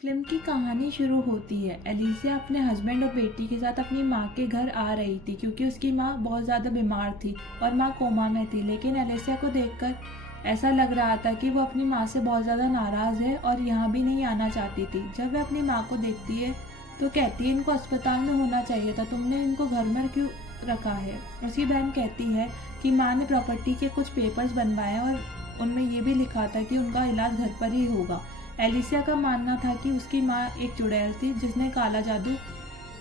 Film की कहानी शुरू होती है। एलिसिया अपने हस्बैंड और बेटी के साथ अपनी माँ के घर आ रही थी क्योंकि उसकी माँ बहुत ज़्यादा बीमार थी और माँ कोमा में थी। लेकिन एलिसिया को देखकर ऐसा लग रहा था कि वो अपनी माँ से बहुत ज़्यादा नाराज़ है और यहाँ भी नहीं आना चाहती थी। जब वह अपनी माँ को देखती है तो कहती है, इनको अस्पताल में होना चाहिए था, तुमने इनको घर में क्यों रखा है। उसकी बहन कहती है कि माँ ने प्रॉपर्टी के कुछ पेपर्स बनवाए और उनमें ये भी लिखा था कि उनका इलाज घर पर ही होगा। एलिसिया का मानना था कि उसकी माँ एक चुड़ैल थी जिसने काला जादू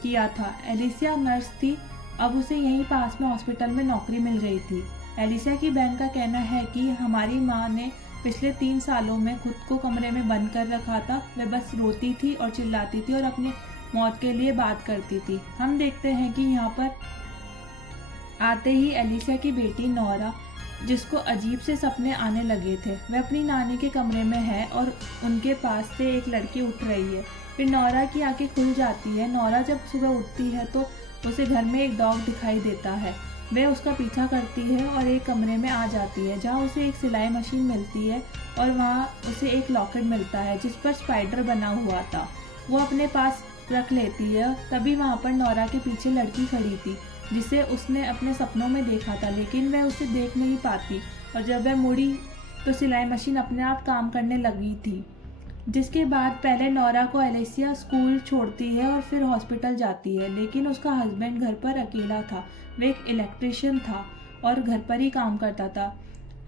किया था। एलिसिया नर्स थी, अब उसे यहीं पास में हॉस्पिटल में नौकरी मिल गई थी। एलिसिया की बहन का कहना है कि हमारी माँ ने पिछले 3 सालों में खुद को कमरे में बंद कर रखा था। वह बस रोती थी और चिल्लाती थी और अपनी मौत के लिए बात करती थी। हम देखते हैं कि यहाँ पर आते ही एलिसिया की बेटी नोरा, जिसको अजीब से सपने आने लगे थे, वह अपनी नानी के कमरे में है और उनके पास से एक लड़की उठ रही है। फिर नोरा की आंखें खुल जाती है। नोरा जब सुबह उठती है तो उसे घर में एक डॉग दिखाई देता है। वह उसका पीछा करती है और एक कमरे में आ जाती है जहाँ उसे एक सिलाई मशीन मिलती है और वहाँ उसे एक लॉकेट मिलता है जिस पर स्पाइडर बना हुआ था। वो अपने पास रख लेती है। तभी वहाँ पर नोरा के पीछे लड़की खड़ी थी जिसे उसने अपने सपनों में देखा था, लेकिन वह उसे देख नहीं पाती और जब वह मुड़ी तो सिलाई मशीन अपने आप काम करने लगी थी। जिसके बाद पहले नोरा को एलिसिया स्कूल छोड़ती है और फिर हॉस्पिटल जाती है, लेकिन उसका हस्बैंड घर पर अकेला था। वह एक इलेक्ट्रिशियन था और घर पर ही काम करता था।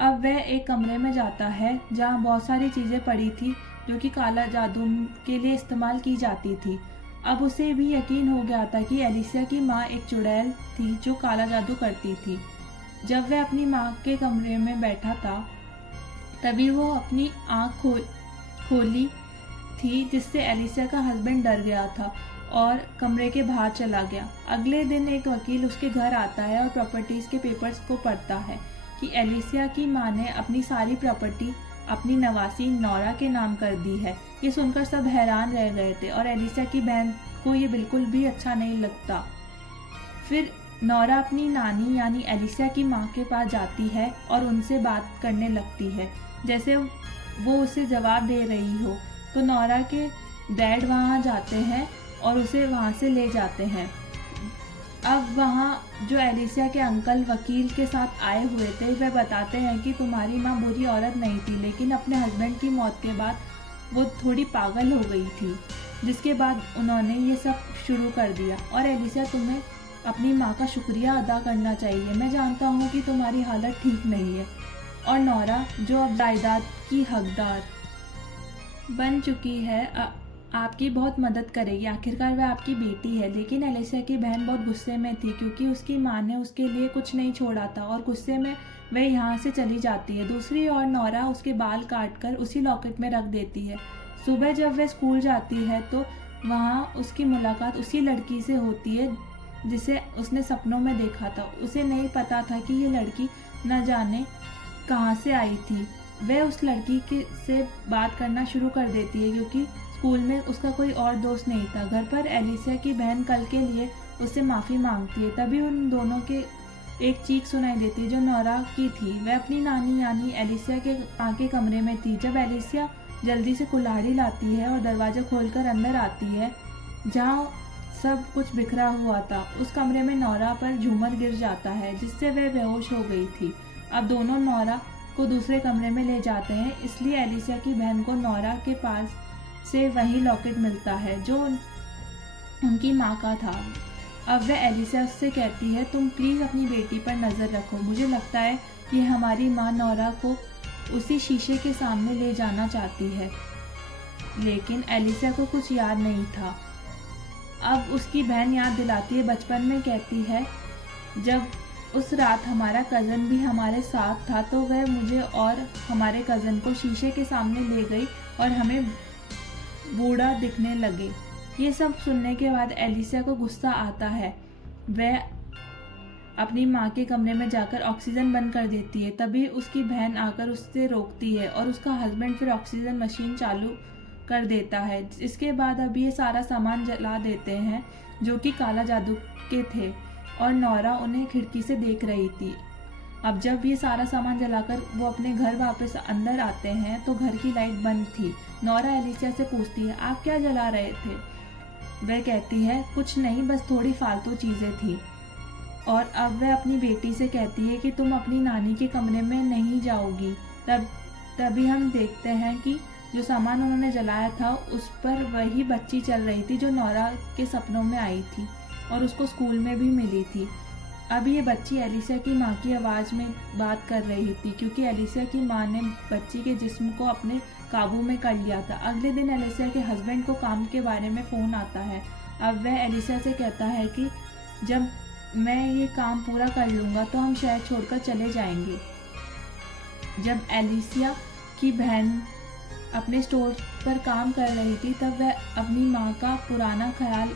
अब वह एक कमरे में जाता है जहाँ बहुत सारी चीज़ें पड़ी थी जो कि काला जादू के लिए इस्तेमाल की जाती थी। अब उसे भी यकीन हो गया था कि एलिसिया की माँ एक चुड़ैल थी जो काला जादू करती थी। जब वह अपनी माँ के कमरे में बैठा था तभी वो अपनी आँख खोली थी, जिससे एलिसिया का हस्बैंड डर गया था और कमरे के बाहर चला गया। अगले दिन एक वकील उसके घर आता है और प्रॉपर्टीज़ के पेपर्स को पढ़ता है कि एलिसिया की माँ ने अपनी सारी प्रॉपर्टी अपनी नवासी नोरा के नाम कर दी है। ये सुनकर सब हैरान रह गए थे और एलिसिया की बहन को ये बिल्कुल भी अच्छा नहीं लगता। फिर नोरा अपनी नानी यानी एलिसिया की माँ के पास जाती है और उनसे बात करने लगती है जैसे वो उसे जवाब दे रही हो। तो नोरा के डैड वहाँ जाते हैं और उसे वहाँ से ले जाते हैं। अब वहाँ जो एलिसिया के अंकल वकील के साथ आए हुए थे वह बताते हैं कि तुम्हारी माँ बुरी औरत नहीं थी, लेकिन अपने हस्बैंड की मौत के बाद वो थोड़ी पागल हो गई थी, जिसके बाद उन्होंने ये सब शुरू कर दिया। और एलिसिया, तुम्हें अपनी माँ का शुक्रिया अदा करना चाहिए। मैं जानता हूँ कि तुम्हारी हालत ठीक नहीं है। और नोरा जो अब जायदाद की हकदार बन चुकी है आपकी बहुत मदद करेगी। आखिरकार वह आपकी बेटी है। लेकिन एलिसिया की बहन बहुत गुस्से में थी क्योंकि उसकी माँ ने उसके लिए कुछ नहीं छोड़ा था और गुस्से में वह यहाँ से चली जाती है। दूसरी ओर नोरा उसके बाल काटकर उसी लॉकेट में रख देती है। सुबह जब वह स्कूल जाती है तो वहाँ उसकी मुलाकात उसी लड़की से होती है जिसे उसने सपनों में देखा था। उसे नहीं पता था कि ये लड़की न जाने कहाँ से आई थी। वह उस लड़की के से बात करना शुरू कर देती है क्योंकि स्कूल में उसका कोई और दोस्त नहीं था। घर पर एलिसिया की बहन कल के लिए उससे माफ़ी मांगती है। तभी उन दोनों के एक चीख सुनाई देती है जो नोरा की थी। वह अपनी नानी यानी एलिसिया के माँ के कमरे में थी। जब एलिसिया जल्दी से कुल्हाड़ी लाती है और दरवाज़ा खोलकर अंदर आती है जहाँ सब कुछ बिखरा हुआ था, उस कमरे में नोरा पर झूमर गिर जाता है जिससे वह बेहोश हो गई थी। अब दोनों नोरा को दूसरे कमरे में ले जाते हैं, इसलिए एलिसिया की बहन को नोरा के पास से वही लॉकेट मिलता है जो उनकी माँ का था। अब वह एलिसिया से कहती है, तुम प्लीज़ अपनी बेटी पर नज़र रखो। मुझे लगता है कि हमारी माँ नोरा को उसी शीशे के सामने ले जाना चाहती है। लेकिन एलिसिया को कुछ याद नहीं था। अब उसकी बहन याद दिलाती है, बचपन में कहती है जब उस रात हमारा कज़न भी हमारे साथ था तो वह मुझे और हमारे कज़न को शीशे के सामने ले गई और हमें बूढ़ा दिखने लगे। ये सब सुनने के बाद एलिसिया को गुस्सा आता है। वह अपनी माँ के कमरे में जाकर ऑक्सीजन बंद कर देती है। तभी उसकी बहन आकर उससे रोकती है और उसका हस्बैंड फिर ऑक्सीजन मशीन चालू कर देता है। इसके बाद अब ये सारा सामान जला देते हैं जो कि काला जादू के थे और नोरा उन्हें खिड़की से देख रही थी। अब जब ये सारा सामान जलाकर वो अपने घर वापस अंदर आते हैं तो घर की लाइट बंद थी। नोरा एलिसिया से पूछती है, आप क्या जला रहे थे? वह कहती है, कुछ नहीं, बस थोड़ी फालतू चीज़ें थी। और अब वह अपनी बेटी से कहती है कि तुम अपनी नानी के कमरे में नहीं जाओगी। तभी हम देखते हैं कि जो सामान उन्होंने जलाया था उस पर वही बच्ची चल रही थी जो नोरा के सपनों में आई थी और उसको स्कूल में भी मिली थी। अब ये बच्ची एलिसिया की माँ की आवाज़ में बात कर रही थी क्योंकि एलिसिया की माँ ने बच्ची के जिस्म को अपने काबू में कर लिया था। अगले दिन एलिसिया के हस्बैंड को काम के बारे में फ़ोन आता है। अब वह एलिसिया से कहता है कि जब मैं ये काम पूरा कर लूँगा तो हम शहर छोड़कर चले जाएंगे। जब एलिसिया की बहन अपने स्टोर पर काम कर रही थी तब वह अपनी माँ का पुराना ख्याल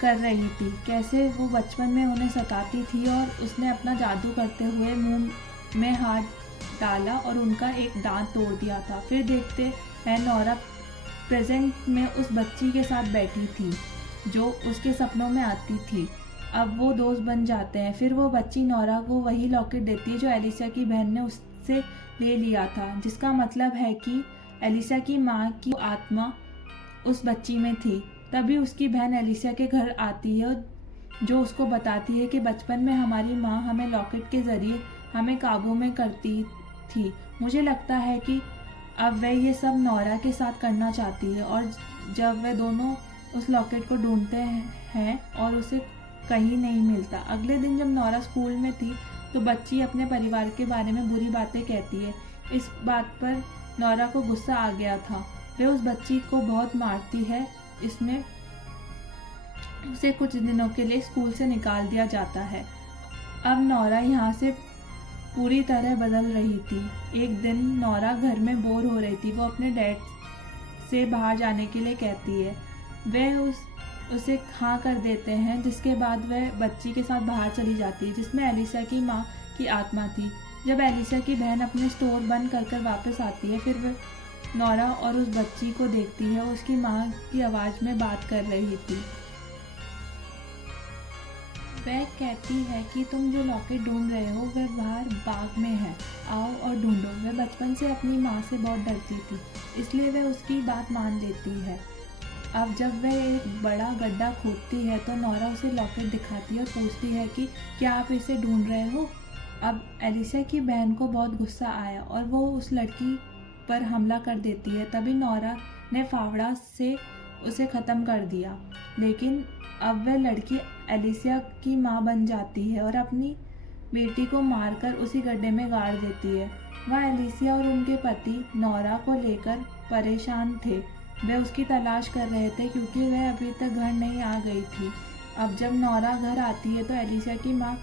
कर रही थी, कैसे वो बचपन में उन्हें सताती थी और उसने अपना जादू करते हुए मुंह में हाथ डाला और उनका एक दांत तोड़ दिया था। फिर देखते हैं नोरा प्रेजेंट में उस बच्ची के साथ बैठी थी जो उसके सपनों में आती थी। अब वो दोस्त बन जाते हैं। फिर वो बच्ची नोरा को वही लॉकेट देती है जो एलिसिया की बहन ने उससे ले लिया था, जिसका मतलब है कि एलिसिया की माँ की आत्मा उस बच्ची में थी। तभी उसकी बहन एलिसिया के घर आती है जो उसको बताती है कि बचपन में हमारी माँ हमें लॉकेट के ज़रिए हमें काबू में करती थी। मुझे लगता है कि अब वह ये सब नोरा के साथ करना चाहती है। और जब वे दोनों उस लॉकेट को ढूंढते हैं और उसे कहीं नहीं मिलता। अगले दिन जब नोरा स्कूल में थी तो बच्ची अपने परिवार के बारे में बुरी बातें कहती है। इस बात पर नोरा को गुस्सा आ गया था। वह उस बच्ची को बहुत मारती है। इसमें उसे कुछ दिनों के लिए स्कूल से निकाल दिया जाता है। अब नोरा यहाँ से पूरी तरह बदल रही थी। एक दिन नोरा घर में बोर हो रही थी। वो अपने डैड से बाहर जाने के लिए कहती है। वह उसे हाँ कर देते हैं, जिसके बाद वह बच्ची के साथ बाहर चली जाती है जिसमें एलिसिया की माँ की आत्मा थी। जब एलिसिया की बहन अपने स्टोर बंद कर वापस आती है फिर वह नोरा और उस बच्ची को देखती है। उसकी माँ की आवाज़ में बात कर रही थी। वह कहती है कि तुम जो लॉकेट ढूंढ रहे हो वह बाहर बाग में है, आओ और ढूंढो। वह बचपन से अपनी माँ से बहुत डरती थी, इसलिए वह उसकी बात मान लेती है। अब जब वह एक बड़ा गड्ढा खोदती है तो नोरा उसे लॉकेट दिखाती है और पूछती है कि क्या आप इसे ढूंढ रहे हो। अब एलिसिया की बहन को बहुत गुस्सा आया और वो उस लड़की पर हमला कर देती है। तभी नोरा ने फावड़ा से उसे ख़त्म कर दिया, लेकिन अब वह लड़की एलिसिया की माँ बन जाती है और अपनी बेटी को मारकर उसी गड्ढे में गाड़ देती है। वह एलिसिया और उनके पति नोरा को लेकर परेशान थे। वे उसकी तलाश कर रहे थे क्योंकि वह अभी तक घर नहीं आ गई थी। अब जब नोरा घर आती है तो एलिसिया की माँ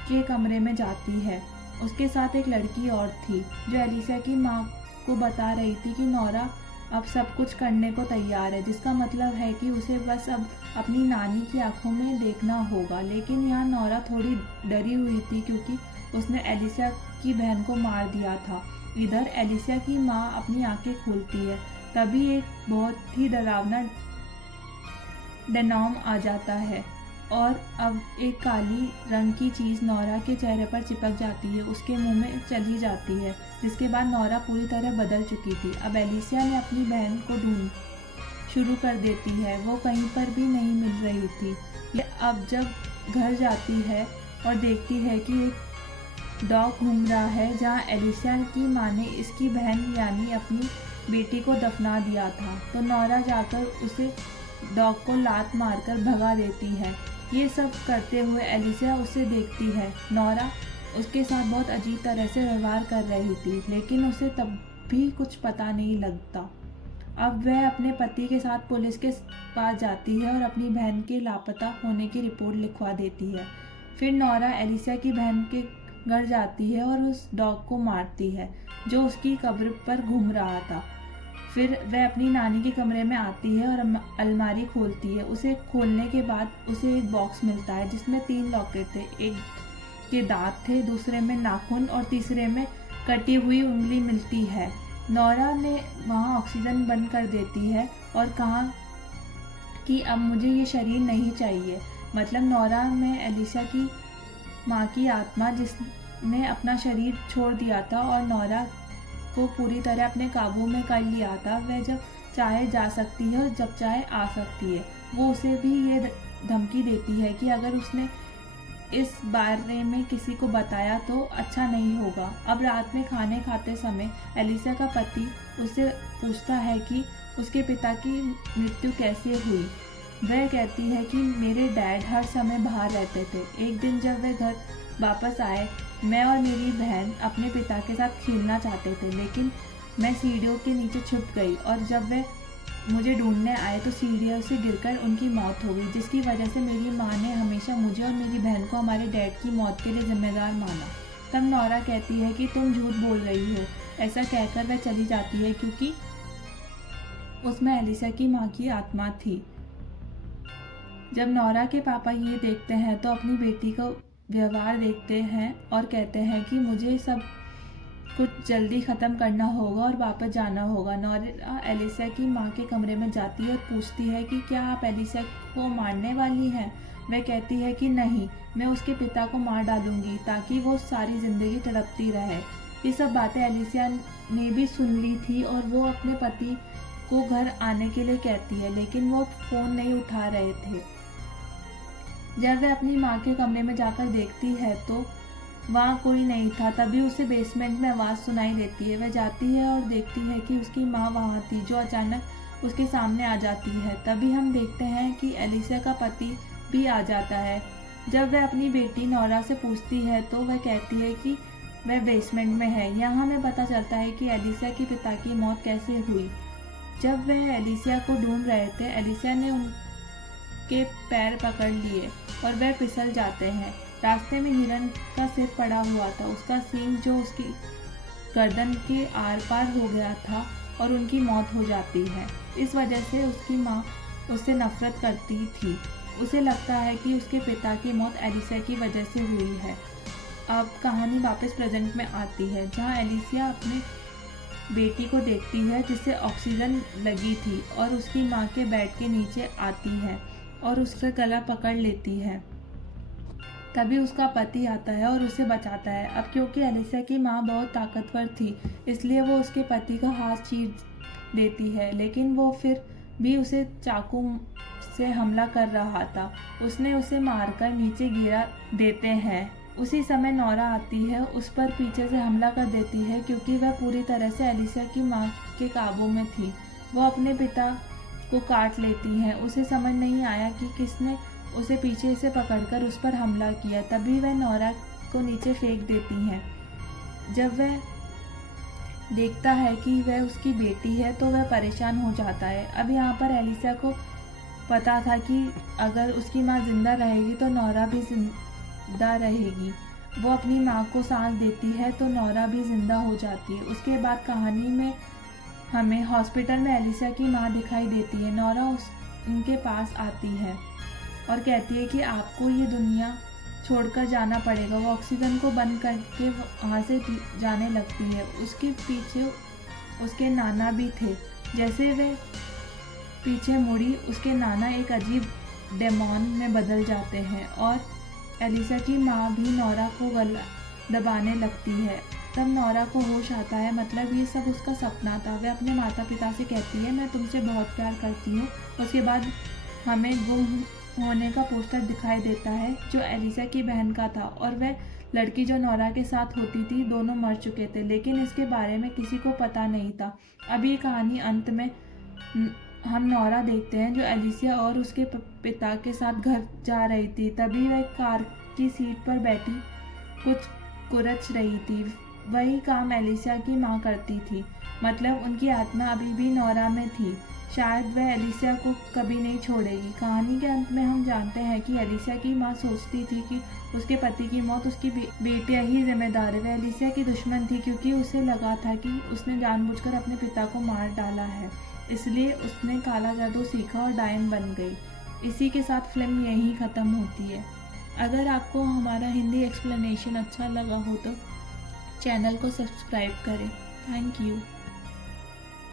के कमरे में जाती है। उसके साथ एक लड़की और थी जो एलिसिया की माँ को बता रही थी कि नोरा अब सब कुछ करने को तैयार है, जिसका मतलब है कि उसे बस अब अपनी नानी की आंखों में देखना होगा। लेकिन यहाँ नोरा थोड़ी डरी हुई थी क्योंकि उसने एलिसिया की बहन को मार दिया था। इधर एलिसिया की माँ अपनी आंखें खोलती है, तभी एक बहुत ही डरावना डेनॉम आ जाता है और अब एक काली रंग की चीज़ नोरा के चेहरे पर चिपक जाती है, उसके मुंह में चली जाती है, जिसके बाद नोरा पूरी तरह बदल चुकी थी। अब एलिसिया ने अपनी बहन को ढूंढ शुरू कर देती है। वो कहीं पर भी नहीं मिल रही थी। ये अब जब घर जाती है और देखती है कि एक डॉग घूम रहा है जहाँ एलिसिया की माँ ने इसकी बहन यानी अपनी बेटी को दफना दिया था, तो नोरा जाकर उसे डॉग को लात मारकर भगा देती है। ये सब करते हुए एलिसिया उसे देखती है। नोरा उसके साथ बहुत अजीब तरह से व्यवहार कर रही थी, लेकिन उसे तब भी कुछ पता नहीं लगता। अब वह अपने पति के साथ पुलिस के पास जाती है और अपनी बहन के लापता होने की रिपोर्ट लिखवा देती है। फिर नोरा एलिसिया की बहन के घर जाती है और उस डॉग को मारती है जो उसकी कब्र पर घूम रहा था। फिर वह अपनी नानी के कमरे में आती है और अलमारी खोलती है। उसे खोलने के बाद उसे एक बॉक्स मिलता है जिसमें 3 लॉकेट थे। एक के दांत थे, दूसरे में नाखून और तीसरे में कटी हुई उंगली मिलती है। नोरा ने वहाँ ऑक्सीजन बंद कर देती है और कहा कि अब मुझे ये शरीर नहीं चाहिए। मतलब नोरा में एलिसिया की माँ की आत्मा ने अपना शरीर छोड़ दिया था और नौरा को पूरी तरह अपने काबू में कर लिया था। वह जब चाहे जा सकती है और जब चाहे आ सकती है। वो उसे भी ये धमकी देती है कि अगर उसने इस बारे में किसी को बताया तो अच्छा नहीं होगा। अब रात में खाने खाते समय एलिसा का पति उससे पूछता है कि उसके पिता की मृत्यु कैसे हुई। वह कहती है कि मेरे डैड हर समय बाहर रहते थे। एक दिन जब वे घर वापस आए, मैं और मेरी बहन अपने पिता के साथ खेलना चाहते थे, लेकिन मैं सीढ़ियों के नीचे छुप गई और जब वे मुझे ढूंढने आए तो सीढ़ियों से गिरकर उनकी मौत हो गई, जिसकी वजह से मेरी माँ ने हमेशा मुझे और मेरी बहन को हमारे डैड की मौत के लिए जिम्मेदार माना। तब नौरा कहती है कि तुम झूठ बोल रही हो। ऐसा कहकर वह चली जाती है क्योंकि उसमें एलिसा की माँ की आत्मा थी। जब नौरा के पापा ये देखते हैं तो अपनी बेटी का व्यवहार देखते हैं और कहते हैं कि मुझे सब कुछ जल्दी ख़त्म करना होगा और वापस जाना होगा। नौरा एलिसा की माँ के कमरे में जाती है और पूछती है कि क्या आप एलिसा को मारने वाली हैं। वह कहती है कि नहीं, मैं उसके पिता को मार डालूंगी ताकि वो सारी ज़िंदगी तड़पती रहे। ये सब बातें एलिसा ने भी सुन ली थी और वो अपने पति को घर आने के लिए कहती है, लेकिन वो फ़ोन नहीं उठा रहे थे। जब वह अपनी माँ के कमरे में जाकर देखती है तो वहाँ कोई नहीं था। तभी उसे बेसमेंट में आवाज़ सुनाई देती है। वह जाती है और देखती है कि उसकी माँ वहाँ थी, जो अचानक उसके सामने आ जाती है। तभी हम देखते हैं कि एलिसा का पति भी आ जाता है। जब वह अपनी बेटी नौरा से पूछती है तो वह कहती है कि वह बेसमेंट में है। यहाँ हमें पता चलता है कि एलिसा के पिता की मौत कैसे हुई। जब वह एलिसा को ढूंढ रहे थे, एलिसा ने उनके पैर पकड़ लिए और वह फिसल जाते हैं। रास्ते में हिरन का सिर पड़ा हुआ था, उसका सींग जो उसकी गर्दन के आर पार हो गया था और उनकी मौत हो जाती है। इस वजह से उसकी माँ उससे नफरत करती थी। उसे लगता है कि उसके पिता की मौत एलिसा की वजह से हुई है। अब कहानी वापस प्रेजेंट में आती है, जहाँ एलिसा अपने बेटी को देखती है जिसे ऑक्सीजन लगी थी और उसकी माँ के बेड के नीचे आती है और उसका गला पकड़ लेती है। तभी उसका पति आता है और उसे बचाता है। अब क्योंकि एलिसा की माँ बहुत ताकतवर थी, इसलिए वो उसके पति का हाथ चीर देती है, लेकिन वो फिर भी उसे चाकू से हमला कर रहा था। उसने उसे मारकर नीचे गिरा देते हैं। उसी समय नौरा आती है, उस पर पीछे से हमला कर देती है क्योंकि वह पूरी तरह से एलिसा की माँ के काबू में थी। वो अपने पिता को काट लेती हैं। उसे समझ नहीं आया कि किसने उसे पीछे से पकड़कर उस पर हमला किया। तभी वह नौरा को नीचे फेंक देती हैं। जब वह देखता है कि वह उसकी बेटी है तो वह परेशान हो जाता है। अब यहाँ पर एलिसा को पता था कि अगर उसकी माँ जिंदा रहेगी तो नौरा भी जिंदा रहेगी। वो अपनी माँ को सांस देती है तो नौरा भी जिंदा हो जाती है। उसके बाद कहानी में हमें हॉस्पिटल में एलिसा की माँ दिखाई देती है। नौरा उनके पास आती है और कहती है कि आपको ये दुनिया छोड़कर जाना पड़ेगा। वो ऑक्सीजन को बंद करके वहाँ से जाने लगती है। उसके पीछे उसके नाना भी थे। जैसे वे पीछे मुड़ी, उसके नाना एक अजीब डेमोन में बदल जाते हैं और एलिसा की माँ भी नौरा को गला दबाने लगती है। तब नौरा को होश आता है, मतलब ये सब उसका सपना था। वह अपने माता पिता से कहती है, मैं तुमसे बहुत प्यार करती हूँ। उसके बाद हमें गुम होने का पोस्टर दिखाई देता है जो एलिसा की बहन का था और वह लड़की जो नौरा के साथ होती थी, दोनों मर चुके थे, लेकिन इसके बारे में किसी को पता नहीं था। अब ये कहानी अंत में हम नौरा देखते हैं जो एलिसा और उसके पिता के साथ घर जा रही थी। तभी वह कार की सीट पर बैठी कुछ कुरच रही थी। वही काम एलिसा की माँ करती थी, मतलब उनकी आत्मा अभी भी नौरा में थी। शायद वह एलिसा को कभी नहीं छोड़ेगी। कहानी के अंत में हम जानते हैं कि एलिसा की माँ सोचती थी कि उसके पति की मौत उसकी बेटियाँ ही जिम्मेदार है। वह एलिसा की दुश्मन थी क्योंकि उसे लगा था कि उसने जानबूझकर अपने पिता को मार डाला है, इसलिए उसने काला जादू सीखा और डायन बन गई। इसी के साथ फिल्म यहीं ख़त्म होती है। अगर आपको हमारा हिंदी एक्सप्लेनेशन अच्छा लगा हो तो चैनल को सब्सक्राइब करें। Thank you.